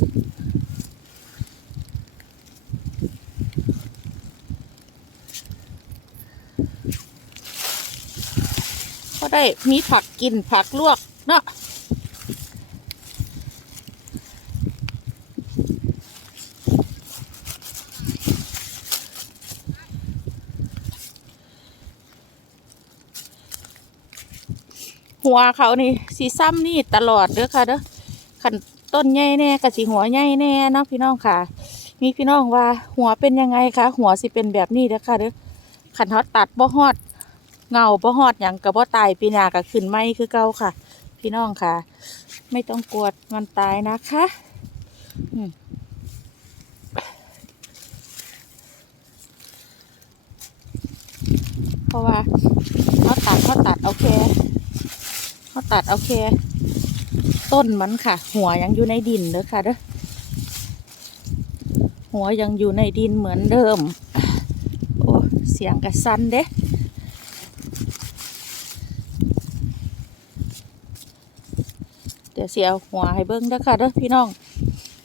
ก็ได้มีผักกินผักลวกเนาะหัวเขานี่สีซ้ำนี่ตลอดเด้อค่ะเด้อขัน ต้นใหญ่แน่กับสีหัวใหญ่แน่เนาะพี่น้องค่ะ มีพี่น้องว่า หัวเป็นยังไงคะหัวสิเป็นแบบนี้เด้อค่ะเด้อขันเขาตัดบ่ฮอดเงาบ่ฮอดหยังกับบ่ตายปีหน้าก็ขึ้นไม่คือเก่าค่ะ พี่น้องค่ะ ไม่ต้องกลัวมันตายนะคะเพราะว่าเขาตัดเขาตัดเอาแค่เขาตัดเอาแค่ ต้นมันค่ะ หัวยังอยู่ในดินเด้อค่ะเด้อหัวยังอยู่ในดินเหมือนเดิม โอ้เสียงกระสันเด้เดี๋ยวเสียหัวให้เบิ้งเด้อค่ะเด้อพี่น้อง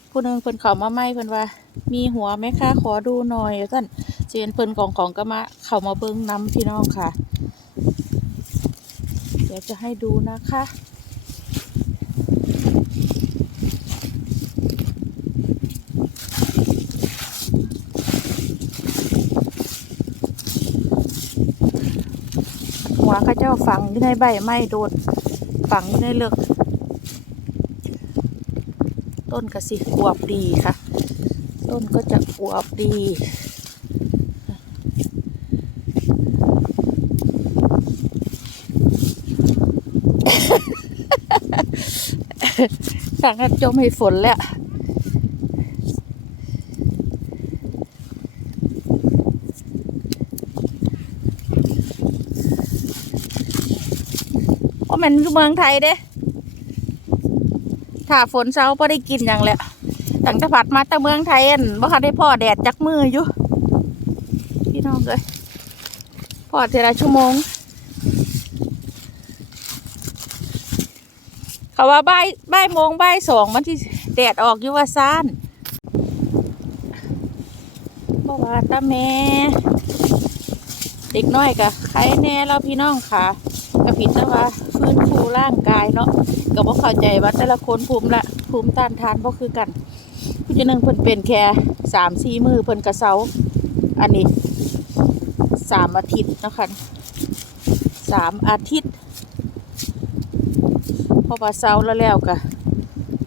ผู้หนึงเพิ่นเขามาใหมเพิ่นว่า มีหัวไหมคะขอดูหน่อยท่านเจียนเพิ่นของของก็มาเขามาเบิ้งน้ำพี่น้องค่ะ เดี๋ยวจะให้ดูนะคะ วเข้าเจ้าฝังอยู่ในใบไม้โดดฝังอยู่ในเลือกต้นก็สิอวบดีค่ะ ต้นก็จะอวบดีสั่งให้จมให้ฝนแล้วเพราะ มันอยู่เมืองไทยเด้ถ้าฝนเช้าพอได้กินอย่างแหละตั้งแต่ผัดมาแต่เมืองไทยอันบ่คันได้พ่อแดดจักมืออยู่พี่น้องเลยพ่อเทละชั่วโมง เขาว่าบ่ายบ่ายโมงบ่ายสองมันที่แดดออกอยู่ว่าซ่านบ่ว่าตาแม่ เด็กน้อยกะใครแน่แล้วพี่น้องค่ะ กระผิดแต่ว่าฟื้นฟูร่างกายเนาะก็บ่เข้าใจว่าแต่ละคนภูมิละภูมิต้านทานบ่คือกันผู้เจะนึงเพิ่นเป็นแค่สามสี่มือเพิ่นกระเซาอันนี้สามอาทิตย์นะคะสามอาทิตย์พอว่าเซาแล้วแล้วก็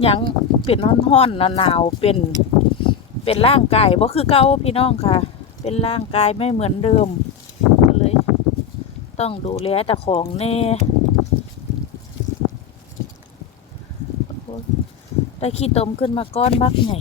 ยังเป็นห้อนๆหนาวๆเป็นเป็นร่างกายบ่คือเก่าพี่น้องค่ะ เป็นร่างกายไม่เหมือนเดิม ต้องดูแลแต่ของแน่ได้ขี้ตมขึ้นมาก้อนบักไง